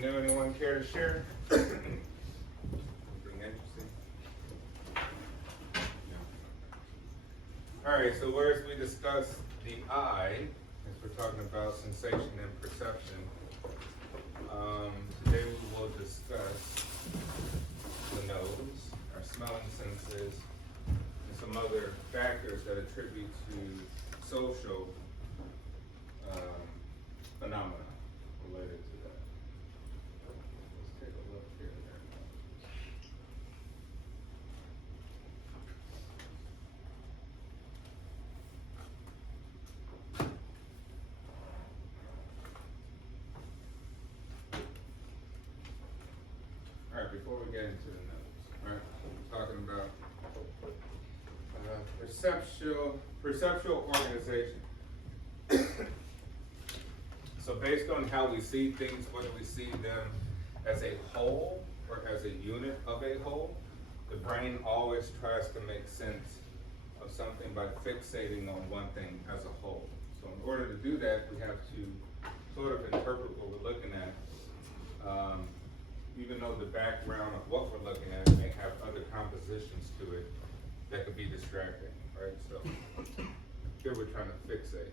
new? Anyone care to share? Anything interesting? No. All right, so whereas we discussed the eye, as we're talking about sensation and perception, today we will discuss the nose, our smelling senses, and some other factors that attribute to social phenomena related to that. Let's take a look here. All right, before we get into the notes, all right, we're talking about perceptual organization. So based on how we see things, whether we see them as a whole or as a unit of a whole, the brain always tries to make sense of something by fixating on one thing as a whole. So in order to do that, we have to sort of interpret what we're looking at, even though the background of what we're looking at may have other compositions to it that could be distracting, right? So here we're trying to fixate.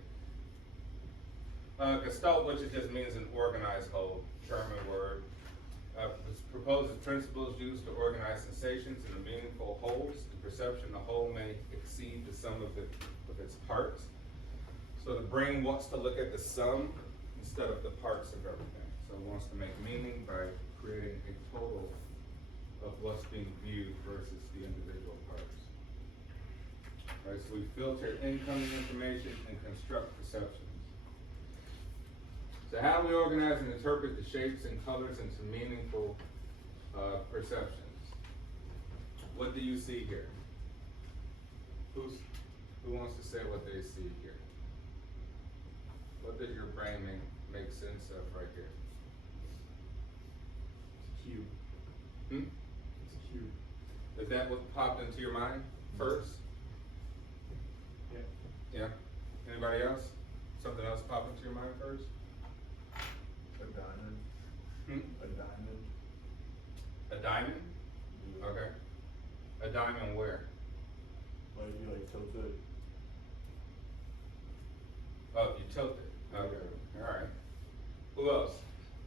Gestalt, which it just means an organized whole, German word, proposes principles used to organize sensations into meaningful wholes. The perception the whole may exceed the sum of its parts. So the brain wants to look at the sum instead of the parts of everything. So it wants to make meaning by creating a total of what's being viewed versus the individual parts. All right, so we filter incoming information and construct perceptions. So how do we organize and interpret the shapes and colors into meaningful perceptions? What do you see here? Who wants to say what they see here? What does your brain make sense of right here? It's a cube. It's a cube. Is that what popped into your mind first? Yeah. Yeah. Anybody else? Something else popped into your mind first? A diamond. A diamond. A diamond? Okay. A diamond where? Like you like tilt it. Oh, you tilt it. Okay. All right. Who else?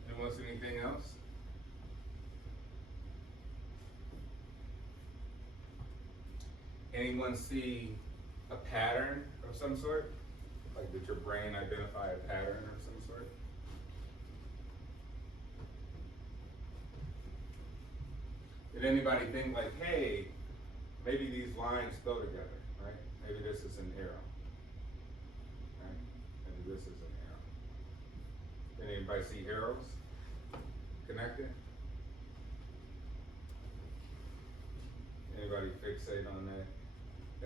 Anyone see anything else? Anyone see a pattern of some sort? Like, did your brain identify a pattern of some sort? Did anybody think like, hey, maybe these lines go together, right? Maybe this is an arrow, right? Maybe this is an arrow. Did anybody see arrows connected? Anybody fixate on that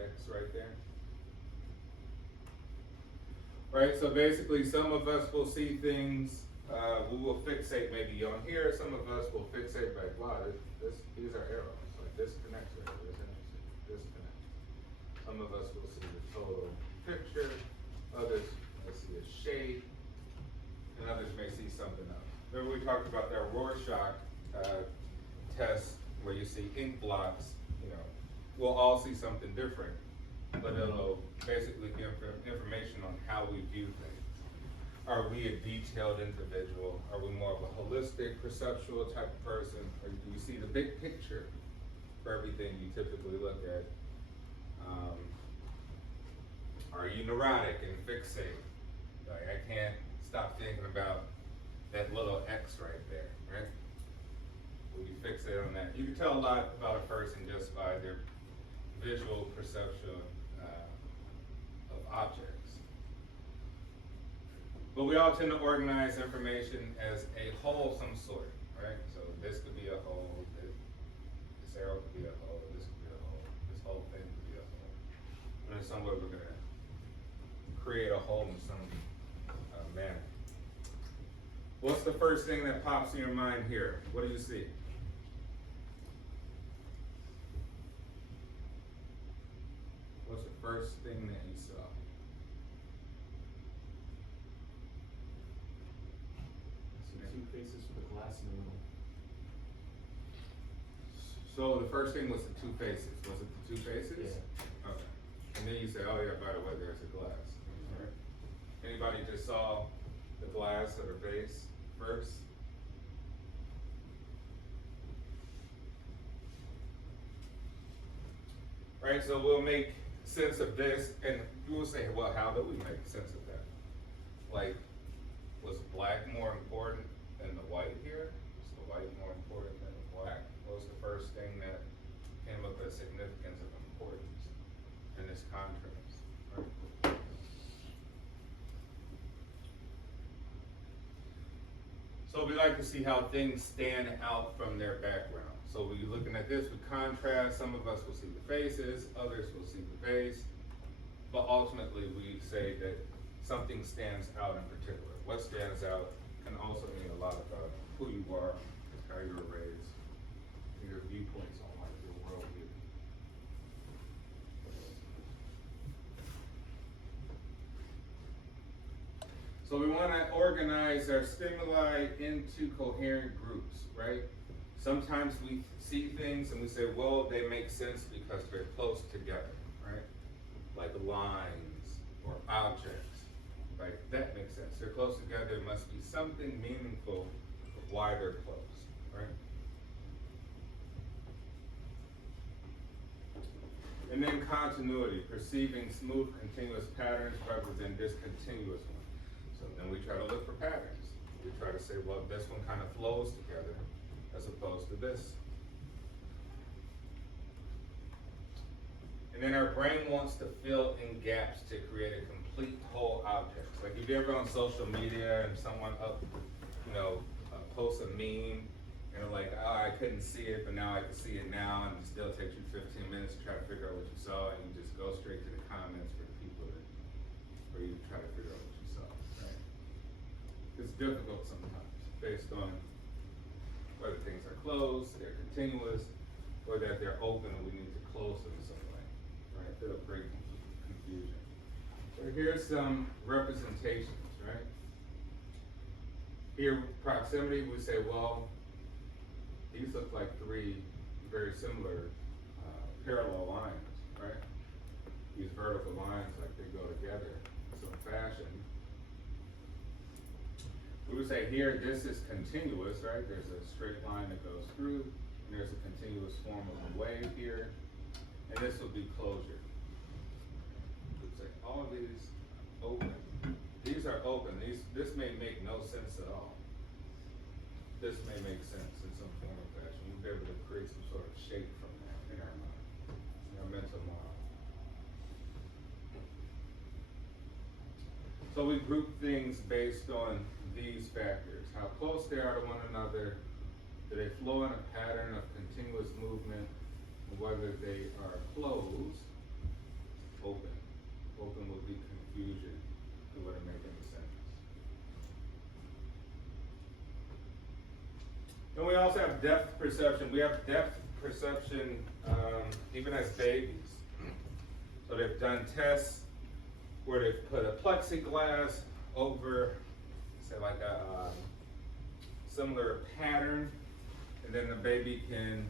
X right there? Right, so basically some of us will see things, we will fixate maybe on here, some of us will fixate like, wow, these are arrows, like this connects right here, this connects. Some of us will see the total picture, others may see a shape, and others may see something else. Remember we talked about that Rorschach test where you see ink blots, we'll all see something different, but it'll basically give information on how we view things. Are we a detailed individual? Are we more of a holistic, perceptual type of person? Or do you see the big picture for everything you typically look at? Are you neurotic and fixate? Like, I can't stop thinking about that little X right there, right? Will you fixate on that? You can tell a lot about a person just by their visual perception of objects. But we all tend to organize information as a whole some sort, right? So this could be a whole, this arrow could be a whole, this could be a whole, this whole thing could be a whole. And in some way we're gonna create a whole in some manner. What's the first thing that pops in your mind here? What do you see? What's the first thing that you saw? two faces with a glass in the middle. So the first thing was the two faces. Was it the two faces? Yeah. Okay. And then you say, oh yeah, by the way, there's a glass. Alright. Anybody just saw the glass of the face first? Right, so we'll make sense of this, and you will say, well, how do we make sense of that? Like, was black more important than the white here? Was the white more important than the black? What was the first thing that came up as significance of importance in this contrast? Right? So we like to see how things stand out from their background. So when you're looking at this with contrast, some of us will see the faces, others will see the face, but ultimately we say that something stands out in particular. What stands out can also mean a lot about who you are, how you were raised, and your viewpoints on life, your worldview. So we want to organize our stimuli into coherent groups, right? Sometimes we see things and we say, well, they make sense because they're close together, right? Like lines or objects, right? That makes sense. They're close together. There must be something meaningful of why they're close, right? And then continuity, perceiving smooth, continuous patterns rather than discontinuous ones. So then we try to look for patterns. We try to say, well, this one kind of flows together as opposed to this. And then our brain wants to fill in gaps to create a complete whole object. Like if you're ever on social media and someone posts a meme and they're like, oh, I couldn't see it, but now I can see it now, and it still takes you 15 minutes to try to figure out what you saw, and you just go straight to the comments for the people where you try to figure out what you saw, right? It's difficult sometimes based on whether things are closed, they're continuous, or that they're open and we need to close them in some way, right? That'll create confusion. So here's some representations, right? Here, proximity, we say, well, these look like three very similar parallel lines, right? These vertical lines, like they go together in some fashion. We would say here, this is continuous, right? There's a straight line that goes through, and there's a continuous form of a wave here, and this will be closure. We would say all of these open. These are open. This may make no sense at all. This may make sense in some form or fashion. We'll be able to create some sort of shape from that in our mind, in our mental model. So we group things based on these factors: how close they are to one another, do they flow in a pattern of continuous movement, and whether they are closed, open. Open would be confusion. It wouldn't make any sense. And we also have depth perception. We have depth perception even as babies. So they've done tests where they've put a plexiglass over, say, like a similar pattern, and then the baby can,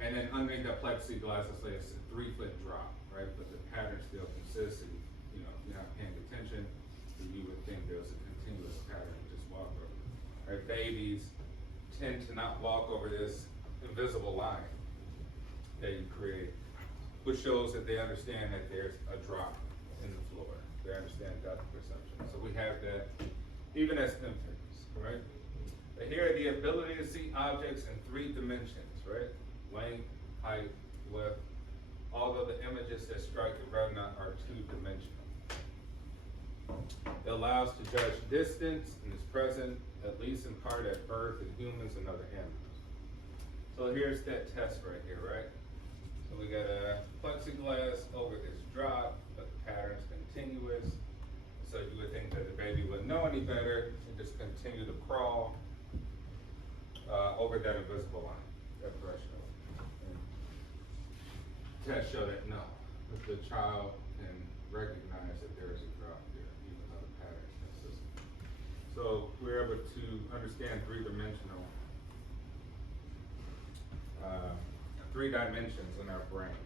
and then underneath that plexiglass, let's say it's a 3-foot drop, right? But the pattern still consists, and if you're not paying attention, then you would think there's a continuous pattern you just walk over. Right? Babies tend to not walk over this invisible line that you create, which shows that they understand that there's a drop in the floor. They understand depth perception. So we have that even as infants, right? But here, the ability to see objects in 3 dimensions, right? Length, height, width. Although the images that strike the retina are 2-dimensional. It allows to judge distance and is present, at least in part, at birth in humans and other animals. So here's that test right here, right? So we got a plexiglass over this drop, but the pattern's continuous. So you would think that the baby wouldn't know any better and just continue to crawl over that invisible line, that threshold. And tests show that no, that the child can recognize that there is a drop there, even though the pattern is consistent. So So we're able to understand three dimensions in our brain.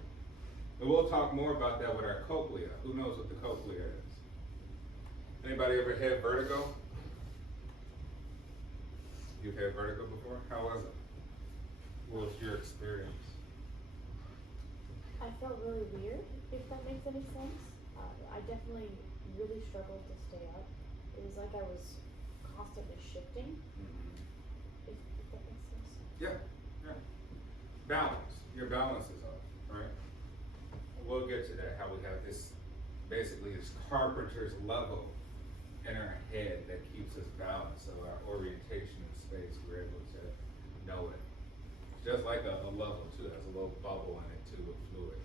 And we'll talk more about that with our cochlea. Who knows what the cochlea is? Anybody ever had vertigo? You've had vertigo before? How was it? What was your experience? I felt really weird, if that makes any sense. I definitely really struggled to stay up. It was like I was constantly shifting, if that makes sense. Yeah, yeah. Balance. Your balance is off, right? We'll get to that, how we have this, basically this carpenter's level in our head that keeps us balanced, so our orientation in space, we're able to know it. Just like a level too, has a little bubble in it too, with fluid.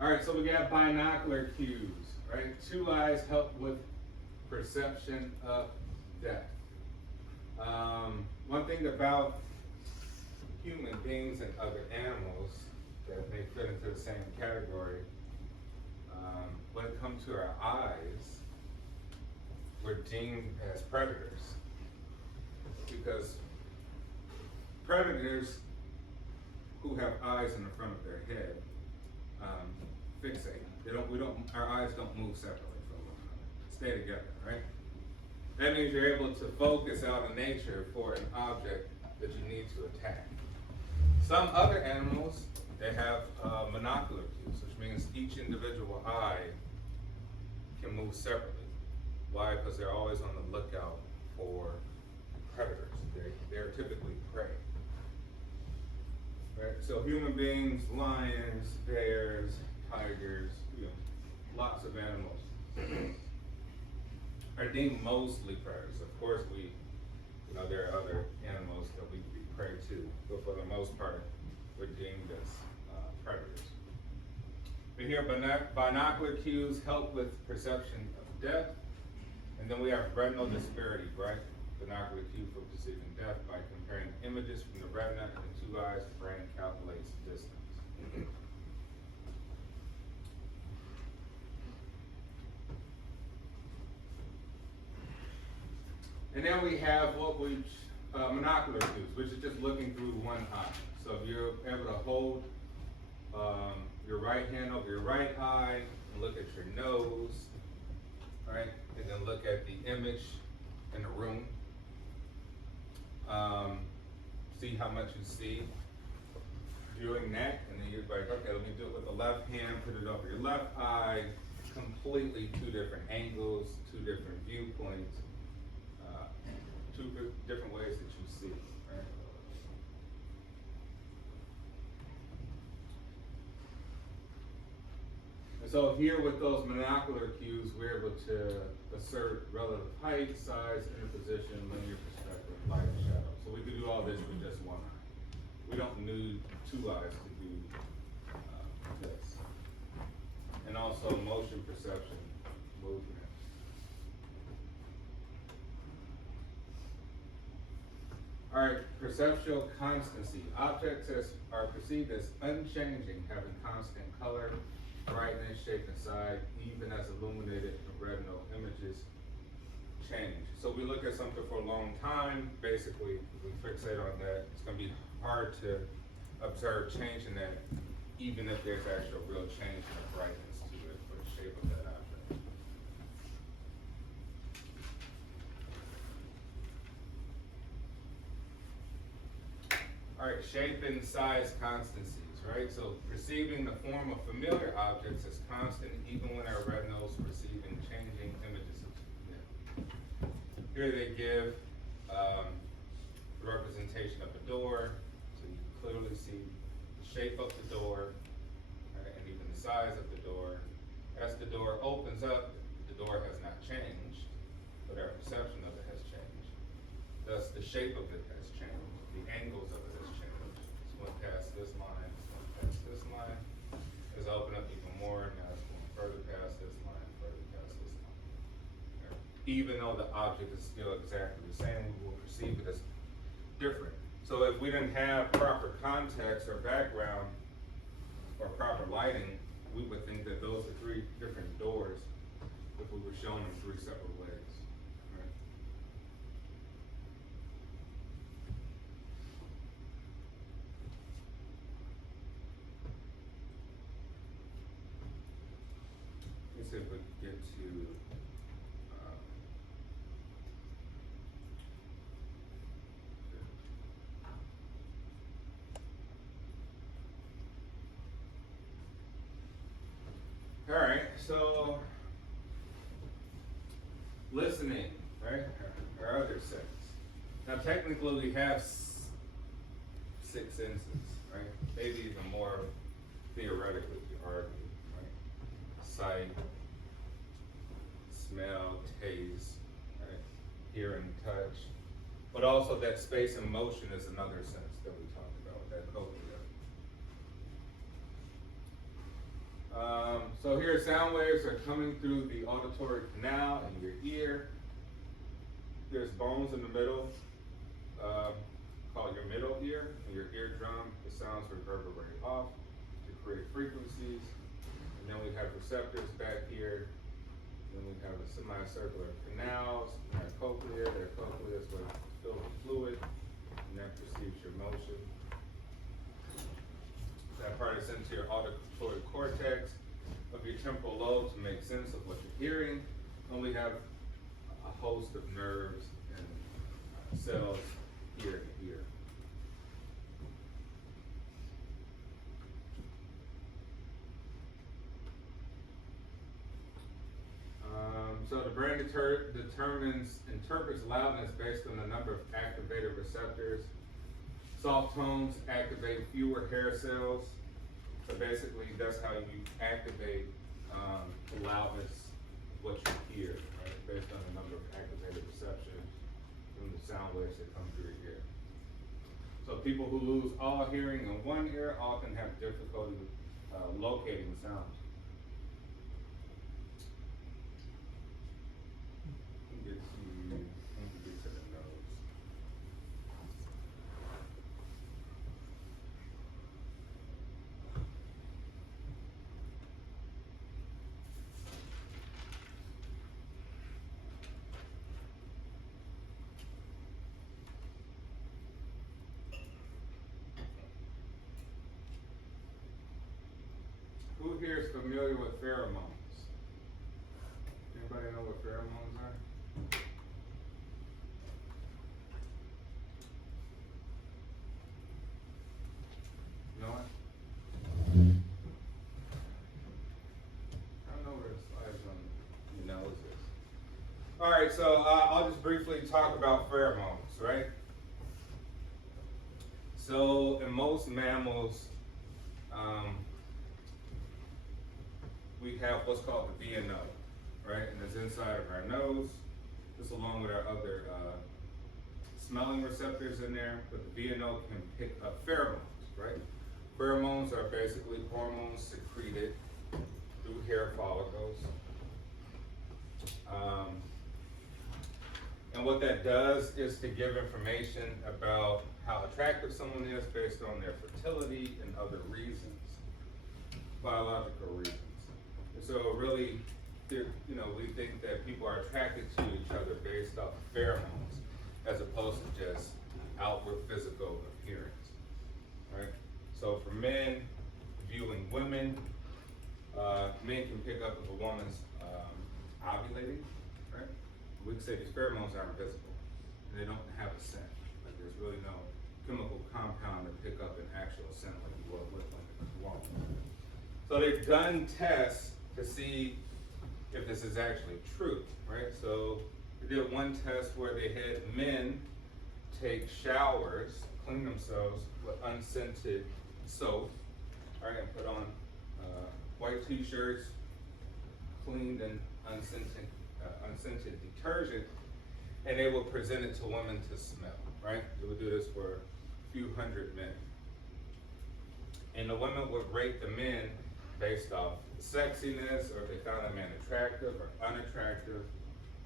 All right, so we got binocular cues, right? Two eyes help with perception of depth. One thing about human beings and other animals that may fit into the same category, when it comes to our eyes, we're deemed as predators. Because predators who have eyes in the front of their head fixate. Our eyes don't move separately from one another. Stay together, right? That means you're able to focus out in nature for an object that you need to attack. Some other animals, they have monocular cues, which means each individual eye can move separately. Why? Because they're always on the lookout for predators. They're typically prey. Right? So human beings, lions, bears, tigers, lots of animals are deemed mostly predators. Of course, there are other animals that we can be prey to, but for the most part, we're deemed as predators. But here, binocular cues help with perception of depth, and then we have retinal disparity, right? Binocular cue for perceiving depth by comparing images from the retina and the two eyes, the brain calculates distance. And then we have monocular cues, which is just looking through one eye. So if you're able to hold your right hand over your right eye and look at your nose, right? And then look at the image in the room. See how much you see. Doing that, and then you're like, okay, let me do it with the left hand, put it over your left eye, completely two different angles, two different viewpoints, two different ways that you see, right? And so here with those monocular cues, we're able to assert relative height, size, interposition, linear perspective, light and shadow. So we can do all this with just one eye. We don't need two eyes to do this. And also motion perception, movement. All right, perceptual constancy. Objects are perceived as unchanging, having constant color, brightness, shape, and size, even as illuminated retinal images change. So we look at something for a long time, basically, we fixate on that. It's going to be hard to observe change in that, even if there's actual real change in the brightness to it or the shape of that object. All right, shape and size constancies, right? So perceiving the form of familiar objects as constant even when our retinals perceiving changing images of them. Here they give the representation of a door, so you can clearly see the shape of the door, right, and even the size of the door. As the door opens up, the door has not changed, but our perception of it has changed. Thus, the shape of it has changed. The angles of it has changed. It's went past this line, it's went past this line. It's opened up even more, now it's going further past this line, further past this line. Right? Even though the object is still exactly the same, we will perceive it as different. So if we didn't have proper context or background or proper lighting, we would think that those are three different doors if we were shown in three separate ways, right? Let's see if we can get to, all right, so listening, right? Our other sense. Now, technically, we have six senses, right? Maybe even more theoretically, if you argue, right? Sight, smell, taste, right? Hearing, touch. But also that space and motion is another sense that we talked about, that cochlea. So here sound waves are coming through the auditory canal in your ear. There's bones in the middle, called your middle ear, and your eardrum. The sounds reverberate off to create frequencies. And then we have receptors back here. Then we have the semicircular canals, and our cochlea. Their cochlea is what fills with fluid, and that perceives your motion. That part is into your auditory cortex of your temporal lobe to make sense of what you're hearing. And we have a host of nerves and cells here and here. So the brain interprets loudness based on the number of activated receptors. Soft tones activate fewer hair cells. So basically, that's how you activate the loudness of what you hear, right? Based on the number of activated receptors from the sound waves that come through your ear. So people who lose all hearing in one ear often have difficulty locating sounds. Get to the nose. Who here is familiar with pheromones? Anybody know what pheromones are? You know what? I don't know where the slides on the nose is. All right, so I'll just briefly talk about pheromones, right? So in most mammals, we have what's called the VNO, right? And it's inside of our nose, just along with our other smelling receptors in there, but the VNO can pick up pheromones, right? Pheromones are basically hormones secreted through hair follicles. And what that does is to give information about how attractive someone is based on their fertility and other reasons, biological reasons. And so really, we think that people are attracted to each other based off of pheromones as opposed to just outward physical appearance, right? So for men viewing women, men can pick up if a woman's ovulating, right? We can say these pheromones aren't visible, and they don't have a scent. Like there's really no chemical compound to pick up an actual scent like you would with a woman. So they've done tests to see if this is actually true, right? So they did one test where they had men take showers, clean themselves with unscented soap, right, and put on white t-shirts, cleaned and unscented detergent, and they would present it to women to smell, right? They would do this for a few hundred men. And the women would rate the men based off sexiness, or if they found a man attractive or unattractive,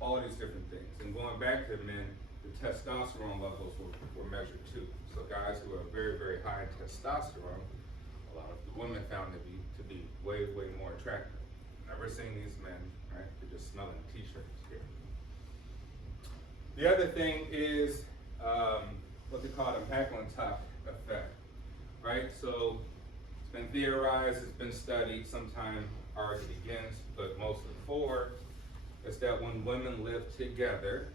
all these different things. And going back to the men, the testosterone levels were measured too. So guys who are very, very high in testosterone a lot of the women found to be way, way more attractive. Never seen these men, right? They're just smelling t-shirts here. The other thing is what they call the McClintock effect, right? So it's been theorized, it's been studied, sometimes argued against, but mostly for, is that when women live together,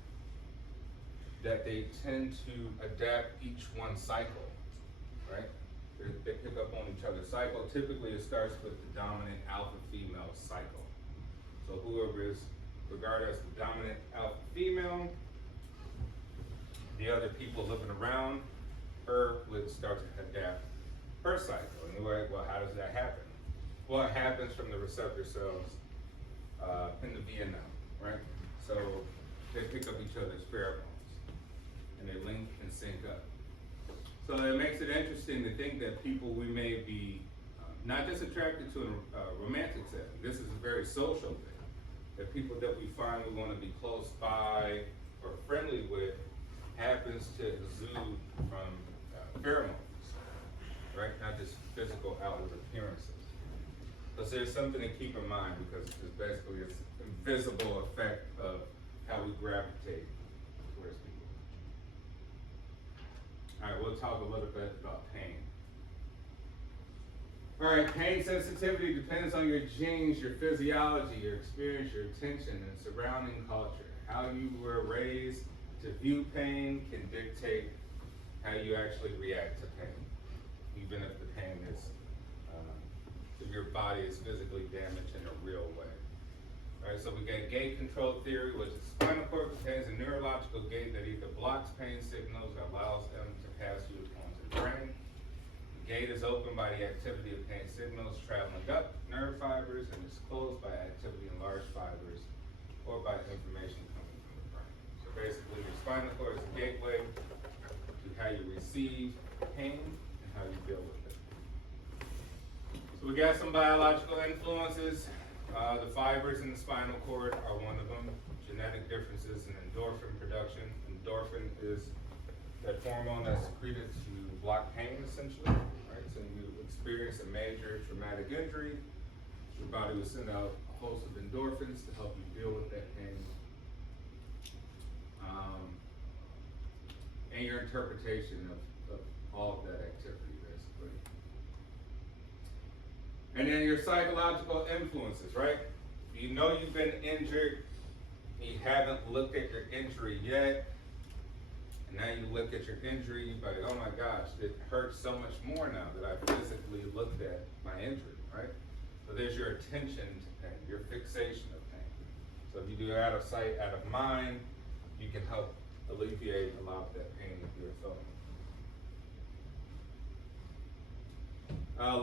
that they tend to adapt each one's cycle, right? They pick up on each other's cycle. Typically, it starts with the dominant alpha-female cycle. So whoever is regarded as the dominant alpha-female, the other people living around her would start to adapt her cycle. And you're like, well, how does that happen? Well, it happens from the receptor cells in the VNL, right? So they pick up each other's pheromones and they link and sync up. So it makes it interesting to think that people we may be not just attracted to in a romantic setting. This is a very social thing. That people that we find we want to be close by or friendly with happens to exude from pheromones, right? Not just physical outward appearances. So there's something to keep in mind because it's basically this invisible effect of how we gravitate towards people. All right, we'll talk a little bit about pain. All right, pain sensitivity depends on your genes, your physiology, your experience, your attention, and surrounding culture. How you were raised to view pain can dictate how you actually react to pain, even if the pain is, if your body is physically damaged in a real way. All right, so we got gate control theory, which is spinal cord contains a neurological gate that either blocks pain signals or allows them to pass you onto the brain. The gate is opened by the activity of pain signals traveling up nerve fibers and is closed by activity in large fibers or by information coming from the brain. So basically, your spinal cord is a gateway to how you receive pain and how you deal with it. So we got some biological influences. The fibers in the spinal cord are one of them. Genetic differences in endorphin production. Endorphin is that hormone that's secreted to block pain, essentially. Right? So you experience a major traumatic injury, your body will send out a host of endorphins to help you deal with that pain. And your interpretation of all of that activity, basically. And then your psychological influences, right? You know you've been injured, and you haven't looked at your injury yet, and now you look at your injury, you're like, oh my gosh, it hurts so much more now that I physically looked at my injury, right? So there's your attention to pain, your fixation of pain. So if you do out of sight, out of mind, you can help alleviate a lot of that pain that you're feeling.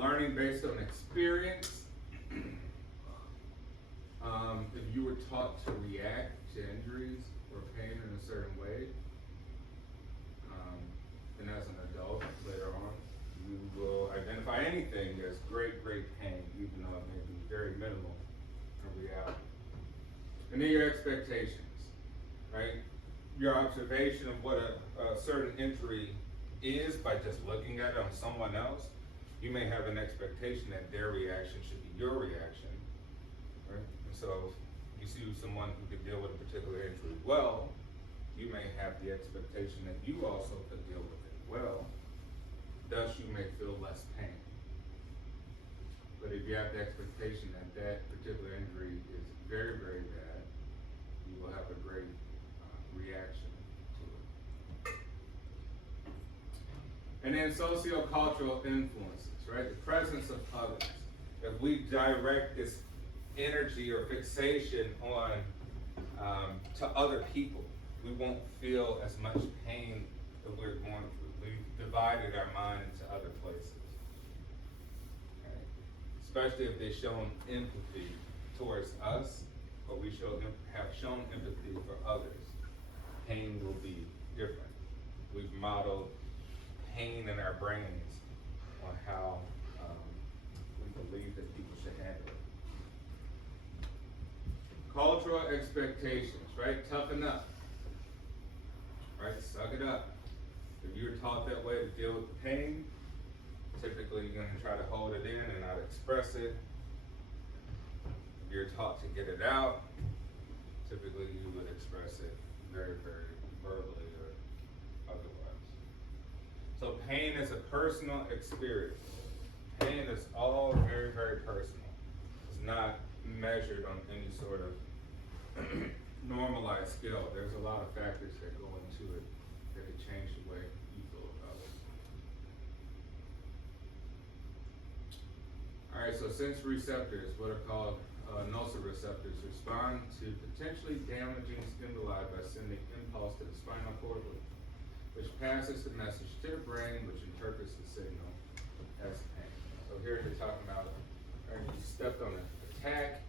Learning based on experience. If you were taught to react to injuries or pain in a certain way, and as an adult later on, you will identify anything as great, great pain, even though it may be very minimal in reality. And then your expectations, right? Your observation of what a certain injury is by just looking at it on someone else. You may have an expectation that their reaction should be your reaction, right? And so you see someone who could deal with a particular injury well, you may have the expectation that you also could deal with it well. Thus, you may feel less pain. But if you have the expectation that that particular injury is very, very bad, you will have a great reaction to it. And then sociocultural influences, right? The presence of others. If we direct this energy or fixation on to other people, we won't feel as much pain that we're going through. We've divided our mind into other places. Right? Especially if they've shown empathy towards us, or we have shown empathy for others. Pain will be different. We've modeled pain in our brains on how we believe that people should handle it. Cultural expectations, right? Toughen up, right? Suck it up. If you were taught that way to deal with the pain, Typically, you're gonna try to hold it in and not express it. If you're taught to get it out, typically you would express it very, very verbally or otherwise. So pain is a personal experience. Pain is all very, very personal. It's not measured on any sort of normalized scale. There's a lot of factors that go into it that could change the way you feel about it. Alright, so sensory receptors, what are called nociceptors, respond to potentially damaging stimuli by sending impulse to the spinal cord, which passes the message to the brain, which interprets the signal as pain. So here you're talking about, you stepped on a tack,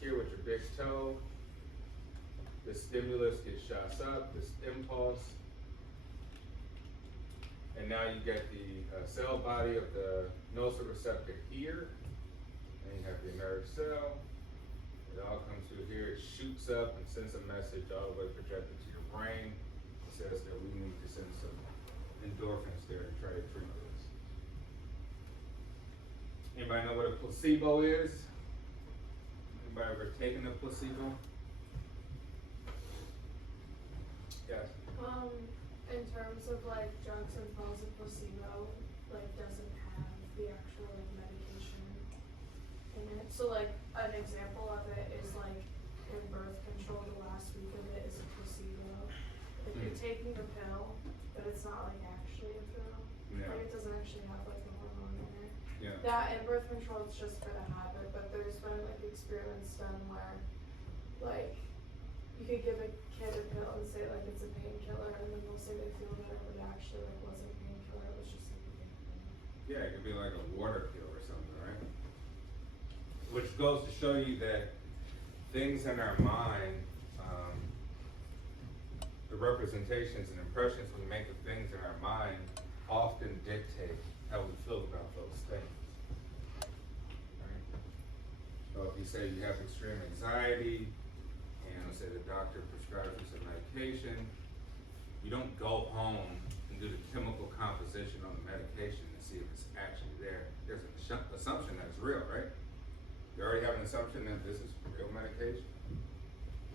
here with your big toe, the stimulus gets shots up, this impulse, and now you get the cell body of the nociceptor here, and you have the nerve cell. It all comes through here, it shoots up and sends a message all the way projected to your brain. It says that we need to send some endorphins there to try to treat this. Anybody know what a placebo is? Anybody ever taken a placebo? Yes. In terms of like drugs and pills, a placebo like doesn't have the actual like medication in it. So like an example of it is like in birth control, the last week of it is a placebo. Like you're taking the pill, but it's not like actually a pill. Yeah. Like it doesn't actually have like a hormone in it. Yeah. That in birth control, it's just for the habit, but there's been like experiments done where like you could give a kid a pill and say like it's a painkiller, and then they'll say they feel better, but it actually like wasn't a painkiller, it was just like a painkiller. Yeah, it could be like a water pill or something, right? Which goes to show you that things in our mind, the representations and impressions we make of things in our mind often dictate how we feel about those things. Right? So if you say you have extreme anxiety, and let's say the doctor prescribes you some medication, you don't go home and do the chemical composition on the medication and see if it's actually there. There's an assumption that it's real, right? You already have an assumption that this is real medication.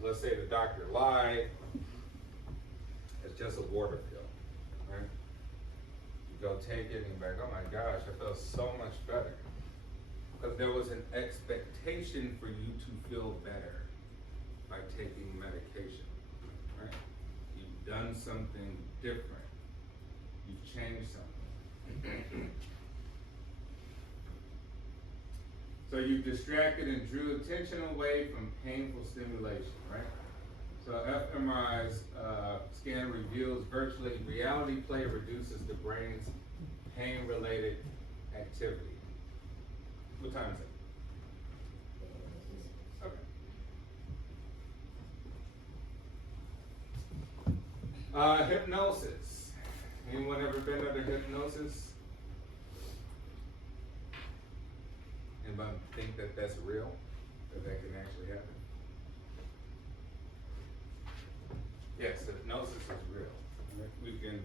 Let's say the doctor lied, it's just a water pill, right? You go take it and you're like, oh my gosh, I feel so much better. Because there was an expectation for you to feel better by taking medication, right? You've done something different. You've changed something. So you've distracted and drew attention away from painful stimulation, right? So fMRI's scan reveals virtually reality play reduces the brain's pain-related activity. What time is it? Okay. Hypnosis. Anyone ever been under hypnosis? Anybody think that that's real? That that can actually happen? Yes, hypnosis is real. We can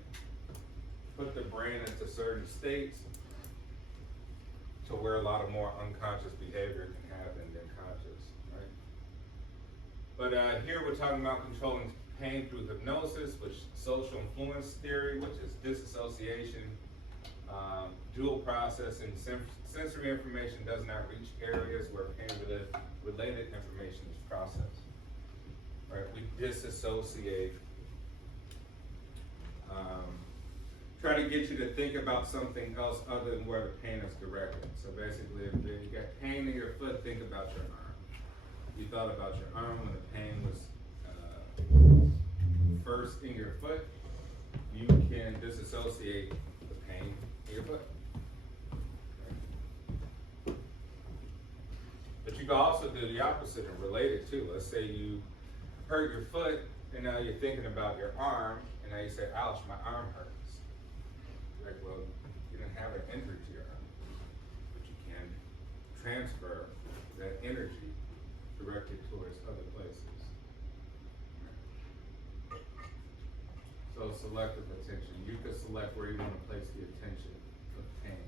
put the brain into certain states to where a lot of more unconscious behavior can happen than conscious, right? But here we're talking about controlling pain through hypnosis, which social influence theory, which is disassociation, dual processing. Sensory information does not reach areas where pain-related information is processed. Right? We disassociate. Try to get you to think about something else other than where the pain is directed. So basically, if you got pain in your foot, think about your arm. You thought about your arm when the pain was first in your foot, you can disassociate the pain in your foot. Right? But you can also do the opposite and relate it too. Let's say you hurt your foot, and now you're thinking about your arm, and now you say, ouch, my arm hurts. Like, well, you didn't have an injury to your arm, but you can transfer that energy directed towards other places. So selective attention. You can select where you want to place the attention of pain.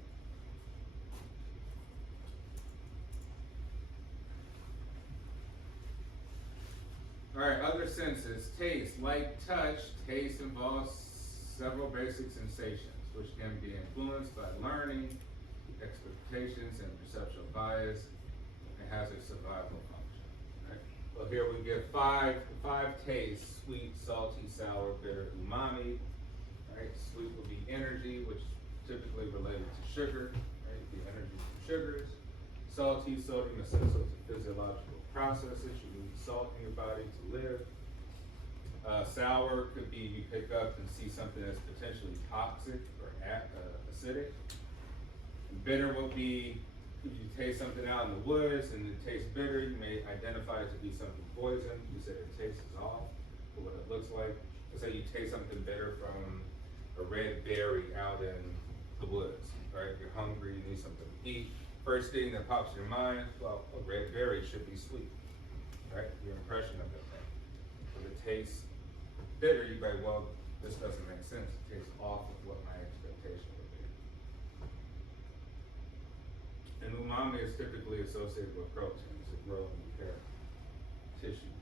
Alright, other senses. Taste, like touch, taste involves several basic sensations, which can be influenced by learning, expectations, and perceptual bias, and has a survival function. Right? Well, here we get five tastes: sweet, salty, sour, bitter, umami. Right? Sweet would be energy, which is typically related to sugar. Right? The energy from sugars. Salty, sodium, essential to physiological processes. You need salt in your body to live. Sour could be you pick up and see something that's potentially toxic or acidic. Bitter would be if you taste something out in the woods and it tastes bitter, you may identify it to be something poison. You said it tastes off for what it looks like. Let's say you taste something bitter from a red berry out in the woods, right? You're hungry, you need something to eat. First thing that pops in your mind, well, a red berry should be sweet, right? Your impression of that thing. If it tastes bitter, you go, well, this doesn't make sense. It tastes off of what my expectation would be. And umami is typically associated with proteins that grow in the hair tissue.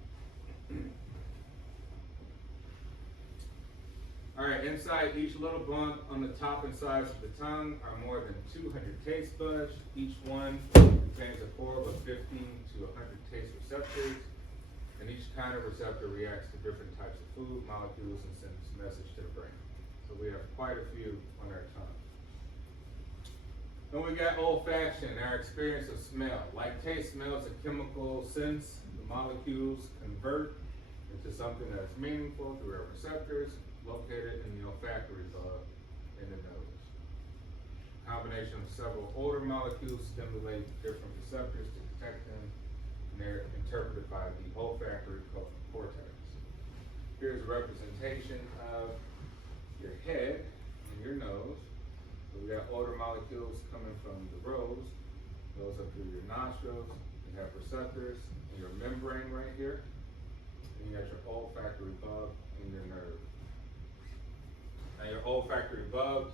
All right, inside each little bump on the top and sides of the tongue are more than 200 taste buds. Each one contains a core of 15 to 100 taste receptors, and each kind of receptor reacts to different types of food, molecules, and sends a message to the brain. So we have quite a few on our tongue. Then we got olfaction, our experience of smell. Like taste, smell is a chemical sense. The molecules convert into something that's meaningful through our receptors, located in the olfactory bulb in the nose. Combination of several older molecules stimulate different receptors to detect them, and they're interpreted by the olfactory cortex. Here's a representation of your head and your nose. So we got older molecules coming from the rose, goes up through your nostrils. You have receptors in your membrane right here, and you got your olfactory bulb in your nerve. Now your olfactory bulb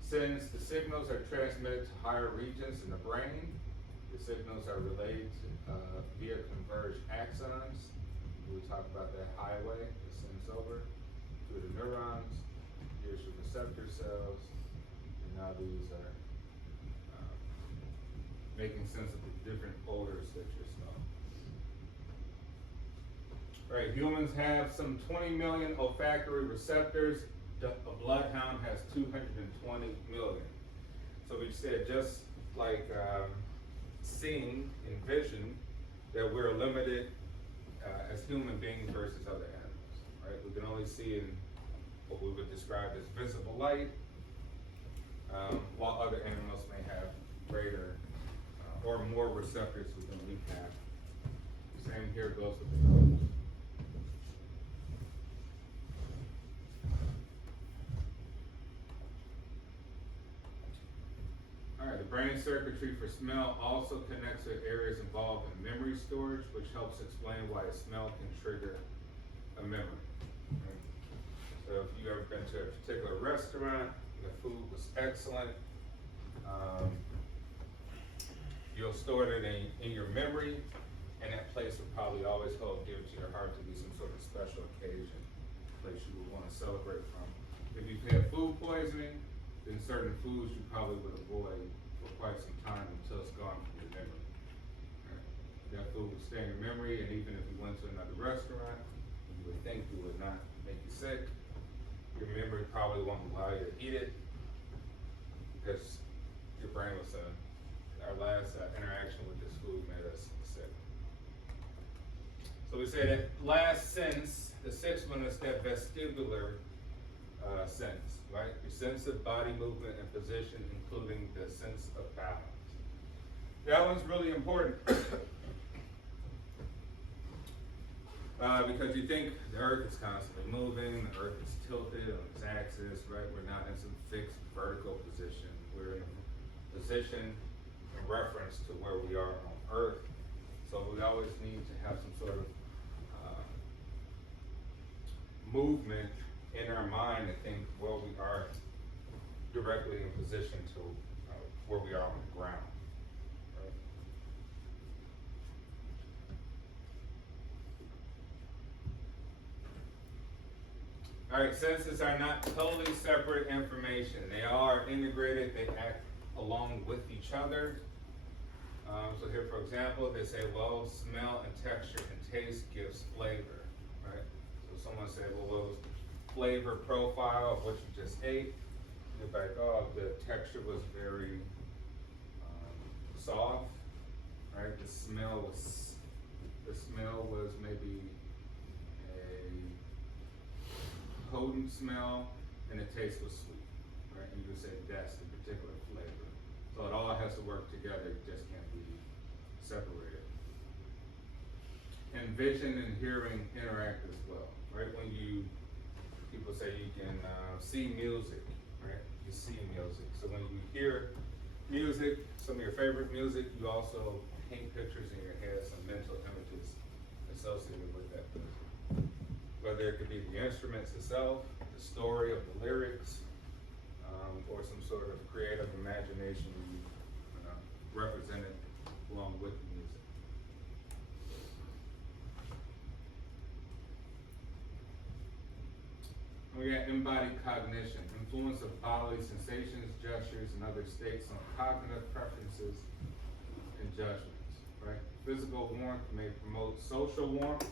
sends the signals are transmitted to higher regions in the brain. The signals are relayed via converged axons. We talked about that highway that sends over through the neurons. Here's your receptor cells, and now these are making sense of the different odors that you're smelling. Right, humans have some 20 million olfactory receptors. A bloodhound has 220 million. So we said just like seeing and vision, that we're limited as human beings versus other animals, right? We can only see in what we would describe as visible light, while other animals may have greater or more receptors than we have. Same here goes with the nose. Alright, the brain circuitry for smell also connects with areas involved in memory storage, which helps explain why a smell can trigger a memory. Right? So if you've ever been to a particular restaurant, the food was excellent, you'll store it in your memory, and that place will probably always hold dear to your heart to be some sort of special occasion, place you would want to celebrate from. If you've had food poisoning, then certain foods you probably would avoid for quite some time until it's gone from your memory. Right? That food would stay in your memory, and even if you went to another restaurant, you would think it would not make you sick, your memory probably won't allow you to eat it because your brain was our last interaction with this food made us sick. So we say that last sense, the sixth one is that vestibular sense, right? Your sense of body movement and position, including the sense of balance. That one's really important because you think the earth is constantly moving, the earth is tilted on its axis, right? We're not in some fixed vertical position. We're in a position in reference to where we are on earth. So we always need to have some sort of movement in our mind to think where we are directly in position to where we are on the ground. Right? Alright, senses are not totally separate information. They are integrated, they act along with each other. So here, for example, they say, well, smell and texture and taste gives flavor, right? So someone said, well, what was the flavor profile of what you just ate? You're like, oh, the texture was very soft, right? The smell was maybe a potent smell, and the taste was sweet, right? And you would say that's the particular flavor. So it all has to work together, it just can't be separated. And vision and hearing interact as well, right? When people say you can see music, right? You see music. So when you hear music, some of your favorite music, you also paint pictures in your head, some mental images associated with that music. Whether it could be the instruments itself, the story of the lyrics, or some sort of creative imagination you represented along with the music. We got embodied cognition, influence of bodily sensations, gestures, and other states on cognitive preferences and judgments, right? Physical warmth may promote social warmth.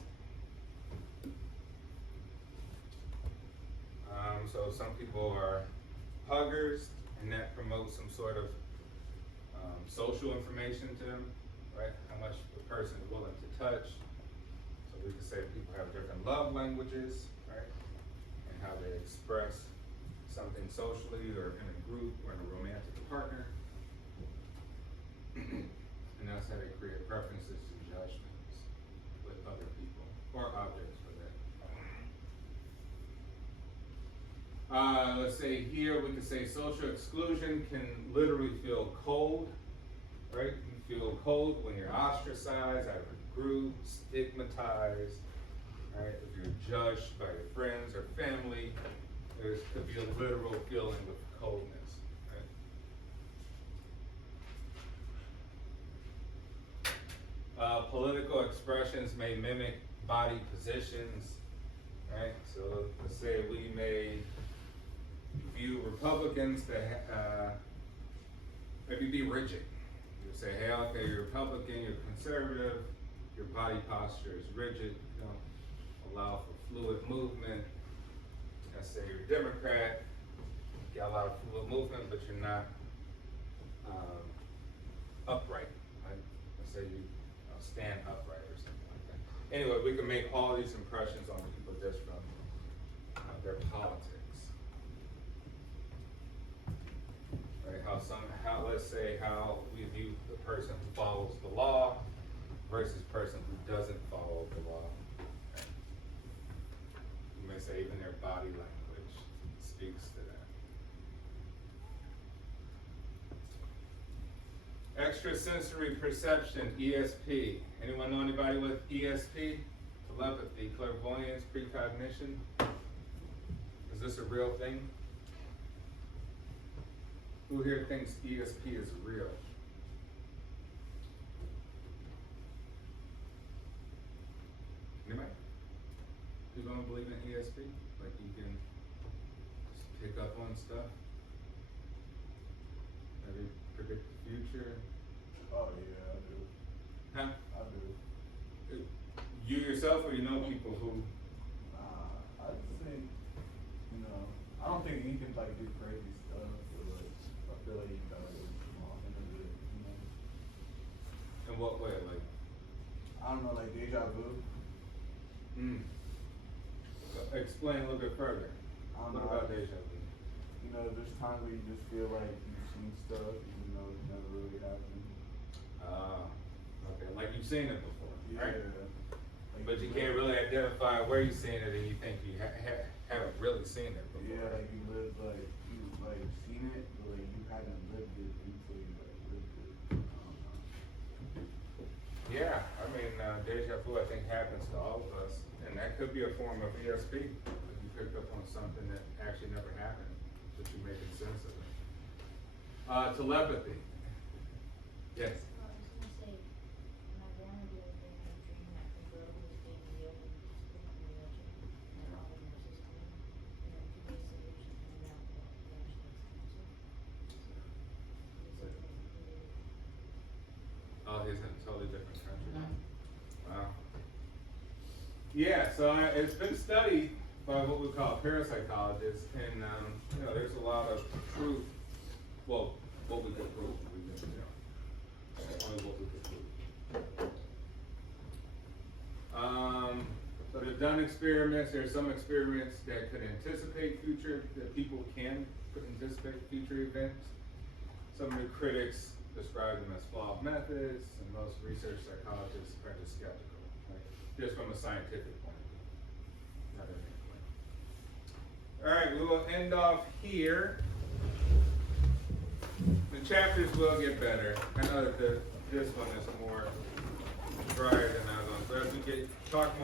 So some people are huggers, and that promotes some sort of social information to them, right? How much the person is willing to touch. So we could say people have different love languages, right? And how they express something socially or in a group or in a romantic partner. And that's how they create preferences and judgments with other people or objects for that. Let's say here we could say social exclusion can literally feel cold, right? You feel cold when you're ostracized out of a group, stigmatized, right? If you're judged by your friends or family, there could be a literal feeling of coldness, right? Political expressions may mimic body positions, right? So let's say we may view Republicans to maybe be rigid. You say, hey, okay, you're Republican, you're conservative, your body posture is rigid, you don't allow for fluid movement. Let's say you're a Democrat, you got a lot of fluid movement, but you're not upright, right? Let's say you stand upright or something like that. Anyway, we can make all these impressions on people just from their politics. Right, let's say how we view the person who follows the law versus person who doesn't follow the law. Okay. You may say even their body language speaks to that. Extrasensory perception, ESP. Anyone know anybody with ESP? Telepathy, clairvoyance, precognition. Is this a real thing? Who here thinks ESP is real? Anybody? You don't believe in ESP? Like you can just pick up on stuff? Maybe predict the future? Oh yeah, I do. Huh? I do. You yourself, or you know people who? I just think, I don't think you can like do crazy stuff, but like, I feel like you gotta go small into it, In what way? Like? I don't know, like deja vu. Explain a little bit further. I don't What know. about deja vu? There's times where you just feel like you've seen stuff, even though it never really happened. Okay, like you've seen it before, right? Like, But you can't really identify where you've seen it, and you think you haven't really seen it before. Yeah, like you lived, like you've like seen it, but like you haven't lived it until you like lived it. I don't know. Yeah, I mean, deja vu I think happens to all of us, and that could be a form of ESP. If you picked up on something that actually never happened, but you're making sense of it. Telepathy. Yes. I was gonna say, my grandma the other day had a dream that her girl was being healed and put on the legend, and all the nurses came. he's in a totally different country. Wow. Yeah, so it's been studied by what we call parapsychologists, and you know, there's a lot of proof. Well, what we could prove, only what we could prove. So they've done experiments. There's some experiments that could anticipate that people can anticipate future events. Some of the critics describe them as flawed methods, and most research psychologists are just skeptical, right? Just from a scientific point of view. Not an All right, we will end off here. The chapters will get better. I know that this one is more drier than the other one, but as we talk more